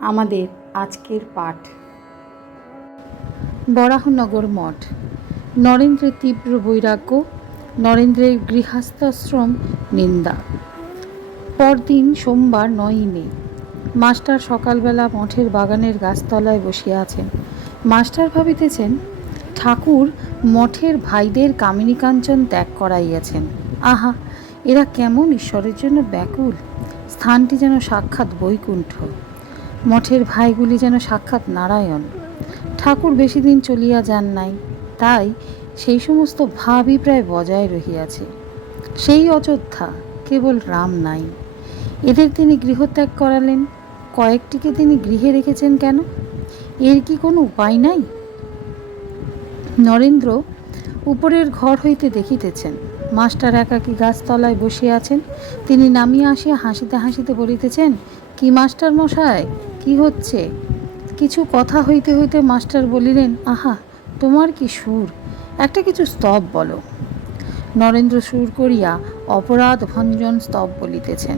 আমাদের আজকের পাঠ। বরাহনগর মঠ। নরেন্দ্রের তীব্র বৈরাগ্য, নরেন্দ্রের গৃহস্থাশ্রম নিন্দা। পরদিন সোমবার নয়ই মে, মাস্টার সকালবেলা মঠের বাগানের গাছতলায় বসিয়া আছেন। মাস্টার ভাবিতেছেন, ঠাকুর মঠের ভাইদের কামিনী কাঞ্চন ত্যাগ করাইয়াছেন। আহা, এরা কেমন ঈশ্বরের জন্য ব্যাকুল। স্থানটি যেন সাক্ষাৎ বৈকুণ্ঠ। মঠের ভাইগুলি যেন সাক্ষাৎ নারায়ণ। ঠাকুর বেশি দিন চলিয়া যান নাই, তাই সেই সমস্ত ভাবই প্রায় বজায় রহিয়াছে। সেই অযোধ্যা কেবল রাম নাই। এদের তিনি গৃহত্যাগ করালেন, কয়েকটিকে তিনি গৃহে রেখেছেন কেন? এর কি কোনো উপায় নাই? নরেন্দ্র উপরের ঘর হইতে দেখিতেছেন, মাস্টার একাকী গাছতলায় বসিয়া আছেন। তিনি নামিয়া আসিয়া হাসিতে হাসিতে বলিতেছেন, কি মাস্টার মশাই কি হচ্ছে? কিছু কথা হইতে হইতে মাস্টার বলিলেন, আহা, তোমার কি সুর? একটা কিছু স্তব বলো। নরেন্দ্র সুর করিয়া অপরাধ ভঞ্জন স্তব বলিতেছেন।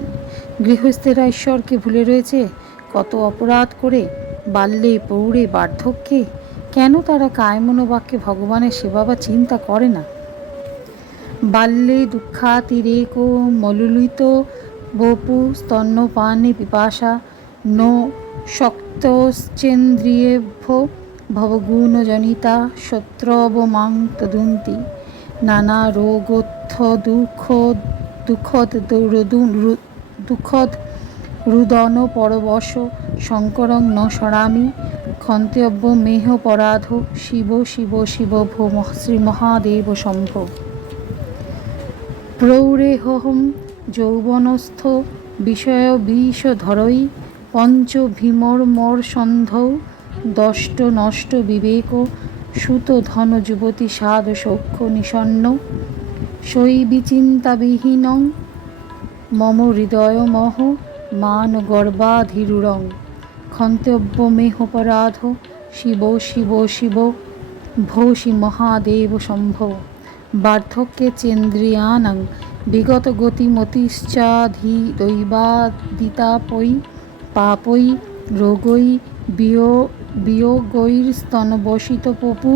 গৃহস্থেরা ঈশ্বরকে ভুলে রয়েছে? কত অপরাধ করে বাল্যে, পৌড়ে, বার্ধক্যে কেন তারা কায়মনোবাক্যে ভগবানের সেবা বা চিন্তা করে না? বাল্যে, দুঃখাতিরেক মলুলিত, বপু, স্তন্যপানে, পিপাসা, নো শক্তশ্চেন্দ্রিয়েভ্য ভবগুণজনিতা শত্রবমাং তদন্তি নানা রোগোত্থ দুঃখ দুঃখদ দুঃখদ রুদন পরবশ শঙ্করং ন সরামি ক্ষন্তব্য মেহ পরাধ শিব শিব শিব ভো শ্রী মহাদেব শম্ভো। প্রৌরেহম যৌবনস্থ বিষয় বিষ ধরই পঞ্চ ভীমর্মর সন্ধৌ দষ্ট নষ্ট বিবেক সুত ধন যুবতী সাদ সৌখ্য নিষণ্ণ শৈবিচিন্তাবিহীন মম হৃদয় মহ মান গর্বাধিরুরং ক্ষন্তব্য মেহপরাধ শিব শিব শিব ভৌষি মহাদেব সম্ভব বার্ধক্যে চেন্দ্রিয়ানাং বিগত গতিমতিশ্চাধি দৈবাদিতাপৈ পাপৈ রোগৈ বিয় বিয়োগৈস্তনবসিত পপু,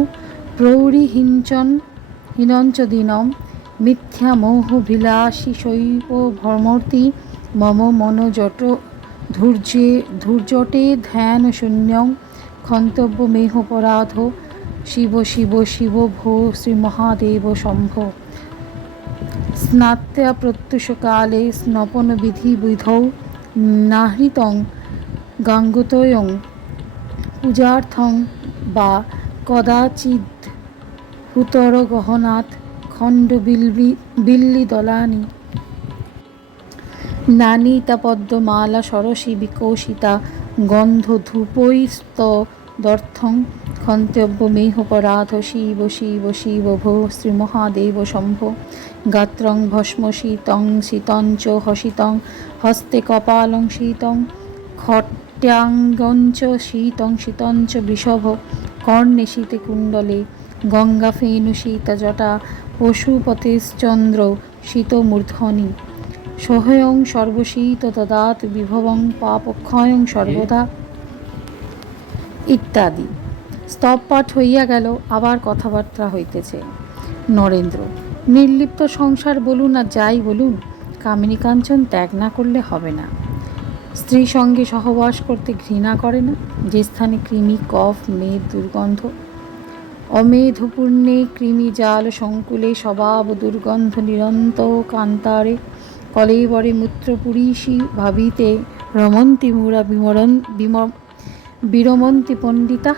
প্রৌঢ়িহিঞ্চন হিনঞ্চ দিনম মিথ্যা মোহভিলাষী শৈব ভ্রমর্তি মম মনোজট ধৈর্যে ধৈর্যটে ধ্যান শূন্যং ক্ষন্তব্য মেহপরাধ শিব শিব শিব ভো শ্রীমহাদেব শম্ভ। স্নাত্যা প্রত্যুষকালে স্নপন বিধি বিধৌ নাহৃতং গাঙ্গতয়ং পূজার্থং বা কদাচিৎ হুতর গহনাথ খণ্ড বিল্বি বিল্লি দলানি নানিতা পদ্মমালা সরসী বিকৌশিতা গন্ধ ধূপৈস্ত দর্থং ক্ষন্তব্য মেহপরাধ শিব শিব শিব ভো শ্রীমহাদেব শম্ভ গাত্রং ভস্ম শীতং শীতঞ্চ হসিতং হস্তে কপালং শীতং খট্যাঙ্গঞ্চ শীতং শীতঞ্চ বৃষভ কর্ণে শীতে কুণ্ডলে গঙ্গা ফেনু শীতা জটা পশুপতিশ্চন্দ্র শীতমূর্ধনি সহয়ং সর্বশীত দদাত বিভবং পাপক্ষয়ং সর্বদা ইত্যাদি স্তব পাঠ হইয়া গেল, আবার কথাবার্তা হইতেছে। নরেন্দ্র, নির্লিপ্ত সংসার বলুন আর যাই বলুন, কামিনী কাঞ্চন ত্যাগ না করলে হবে না। স্ত্রী সঙ্গে সহবাস করতে ঘৃণা করে না, যে স্থানে কৃমি, কফ, মেদ, দুর্গন্ধ। অমেধপূর্ণে কৃমি জাল সংকুলে স্বভাব দুর্গন্ধ নিরন্ত কান্তারে। কলেবরে মূত্রপুরীষী ভাবিতে রমন্তি মুরা বিমরণ বিম বিরমন্তি পণ্ডিতা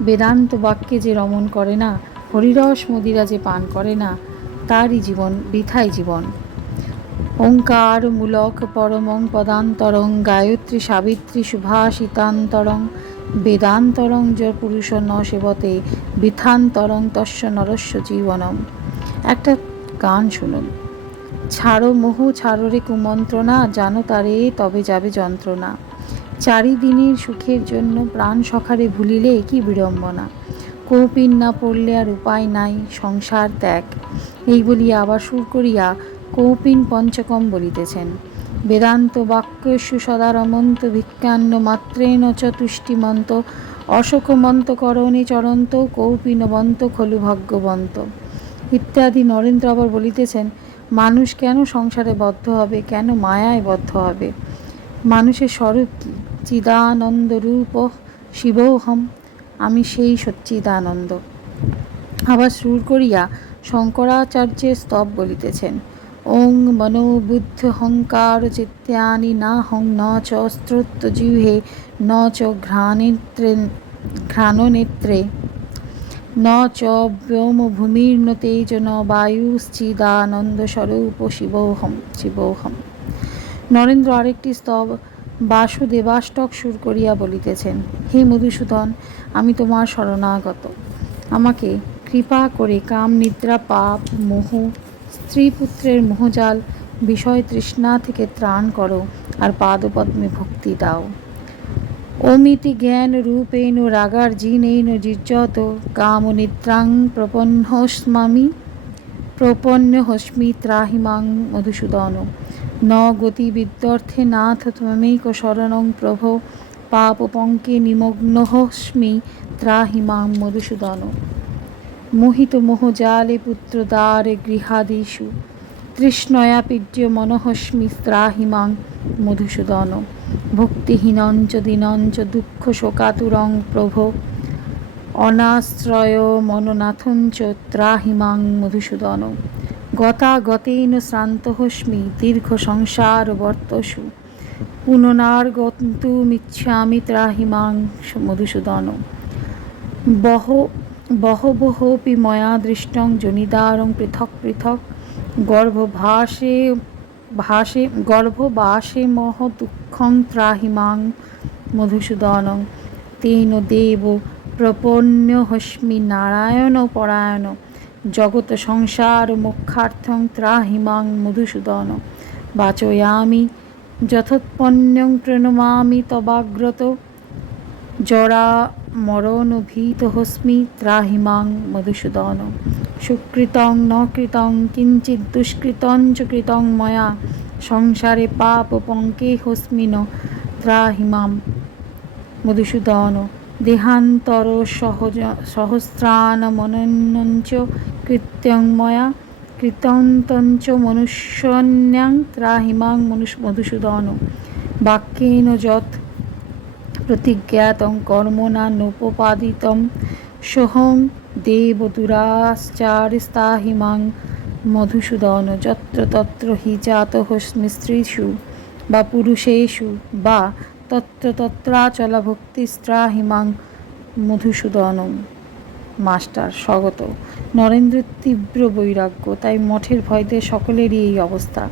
বেদান্ত বাক্যে যে রমণ করে না, হরিরস মদিরা যে পান করে না, তারই জীবন বৃথাই জীবন। ওঙ্কার মূলক পরমং পদান্তরং, গায়ত্রী সাবিত্রী সুভাষিতান্তরং, বেদান্তরং য পুরুষ ন সেবতে, বৃথান্তরং তস্য নরস্য জীবনম। একটা গান শুনুন। ছাড়ো মোহ, ছাড়ো রে কুমন্ত্রণা, জানো তারে তবে যাবে যন্ত্রণা। চারিদিনের সুখের জন্য প্রাণ সখারে ভুলিলে কি বিড়ম্বনা। কৌপিন না পড়লে আর উপায় নাই, সংসার ত্যাগ। এই বলিয়া আবার সুর করিয়া কৌপিন পঞ্চকম বলিতেছেন। বেদান্ত বাক্যস্যু সদা রমন্ত ভিক্ষান্ন মাত্রেণ চ তুষ্টিমন্ত অশোকমন্ত করণে চরন্ত, কৌপিনবন্ত খলু ভাগ্যবন্ত। ইত্যাদি নরেন্দ্র আবার বলিতেছেন, মানুষ কেন সংসারে বদ্ধ হবে, কেন মায়ায় বদ্ধ হবে? মানুষের স্বরূপ কি চিদানন্দ রূপ শিবোহম, আমি সেই সচ্চিদানন্দ। আবার সুর করিয়া শঙ্করাচার্যের স্তব বলিতেছেন, ওং মনোবুদ্ধ হংকার চিত্যানি না হং ন চ স্ত্রোত্ত জিহ্বে ন চ ঘ্রাণেত্রে, ঘ্রাণনেত্রে, ন চ ব্যোম ভূমির্ন তেজ ন বায়ুশ্চিদানন্দ স্বরূপ শিবোহম শিবোহম। নরেন্দ্র আরেকটি স্তব, বাসুদেবাষ্টক সুর করিয়া বলিতেছেন, হে মধুসূদন, আমি তোমার শরণাগত। আমাকে কৃপা করে কাম, নিদ্রা, পাপ, মোহ, স্ত্রী পুত্রের মোহজাল, বিষয় তৃষ্ণা থেকে ত্রাণ করো আর পাদপদ্মে ভক্তি দাও। অমিতি জ্ঞান রূপেণ রাগার জিনেন জিজ্জত কাম নিদ্রাং প্রপন্নস্মামি প্রপন্ন হস্মি ত্রাহিমাং মধুসূদন। ন গতি বিদ্যর্থে নাথ ত্বমেক শরণং প্রভো পাপ পঙ্কে নিমগ্ন হস্মি ত্রাহিমাং মধুসূদন মোহিত মোহজালে পুত্রদ্বারে গৃহাদিষু। তৃষ্ণয়া পীড্য মনহস্মি ত্রাহিমাং মধুসূদন ভক্তিহীনঞ্চ দীনঞ্চ দুঃখ শোকাতুরং প্রভো। অনাশ্রয় মননাথঞ্চ ত্রাহিমাং মধুসূদন গতাগতেন শ্রান্তহস্মি, দীর্ঘ সংসার বর্তসু। পুননার্গন্তুমিচ্ছামি ত্রাহিমাং মধুসূদন। বহ, বহবহপি ময়া দৃষ্টং জনিদারং পৃথক পৃথক। গর্ভভাসে ভাসে গর্ভবাসে মহ দুঃখং ত্রাহিমাং মধুসূদনং। তেন দেব প্রপন্ন হস্মি নারায়ণ পরায়ণ। জগত সংসার মোক্ষার্থং ত্রাহিমাং মধুসূদন। বাচয়ামি যথোৎপন্যং প্রণমামি তবাগ্রত। জরা মরণ ভীত হস্মি ত্রাহিমাং মধুসূদন। সুকৃতং ন কৃতং কিঞ্চিৎ দুষ্কৃতং কৃতং ময়া। সংসারে পাপ পঙ্কে হস্মিন ত্রাহিমাম মধুসূদন। দেহান্তর সহজ সহস্রান মনন্যঞ্চ কৃত্যং ময়া, কৃতন্তঞ্চ মনুষ্যন্যাং ত্রাহিমাং মনুষ মধুসূদন। বাক্যেন যৎ প্রতিজ্ঞাতং কর্মণা নোপপাদিতম সোহং দেবদুরাশ্চারিস্তাহিমাং মধুসূদন। যত্র তত্র হি জাতহস্মি স্ত্রীষু বা পুরুষেষু বা তত্র তত্রাচলা ভক্তিস্ত্রাহিমাং মধুসূদনম। মাস্টার, স্বগত। নরেন্দ্রের তীব্র বৈরাগ্য, তাই মঠের ভয়তে সকলেরই এই অবস্থা।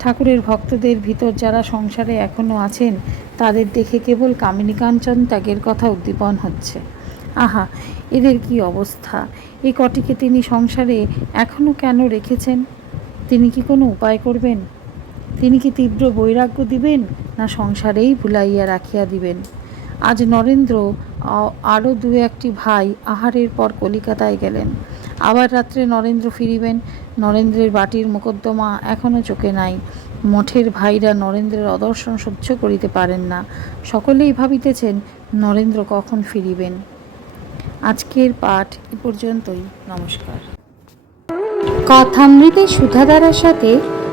ঠাকুরের ভক্তদের ভিতর যারা সংসারে এখনও আছেন, তাদের দেখে কেবল কামিনী কাঞ্চন ত্যাগের কথা উদ্দীপন হচ্ছে। আহা, এদের কি অবস্থা? এই কটিকে তিনি সংসারে এখনও কেন রেখেছেন? তিনি কি কোনো উপায় করবেন? তিনি কি তীব্র বৈরাগ্য দিবেন না সংসারেই ভুলাইয়া রাখিয়া দিবেন? আজ নরেন্দ্র আরও দু একটি ভাই আহারের পর কলিকাতায় গেলেন। আবার রাত্রে নরেন্দ্র ফিরিবেন। নরেন্দ্রের বাটির মোকদ্দমা এখনও চোখে নাই। মঠের ভাইরা নরেন্দ্রের অদর্শন সহ্য করিতে পারেন না। সকলেই ভাবিতেছেন নরেন্দ্র কখন ফিরিবেন। আজকের পাঠ এ পর্যন্তই। নমস্কার। কথামৃতের সুধাধারার সাথে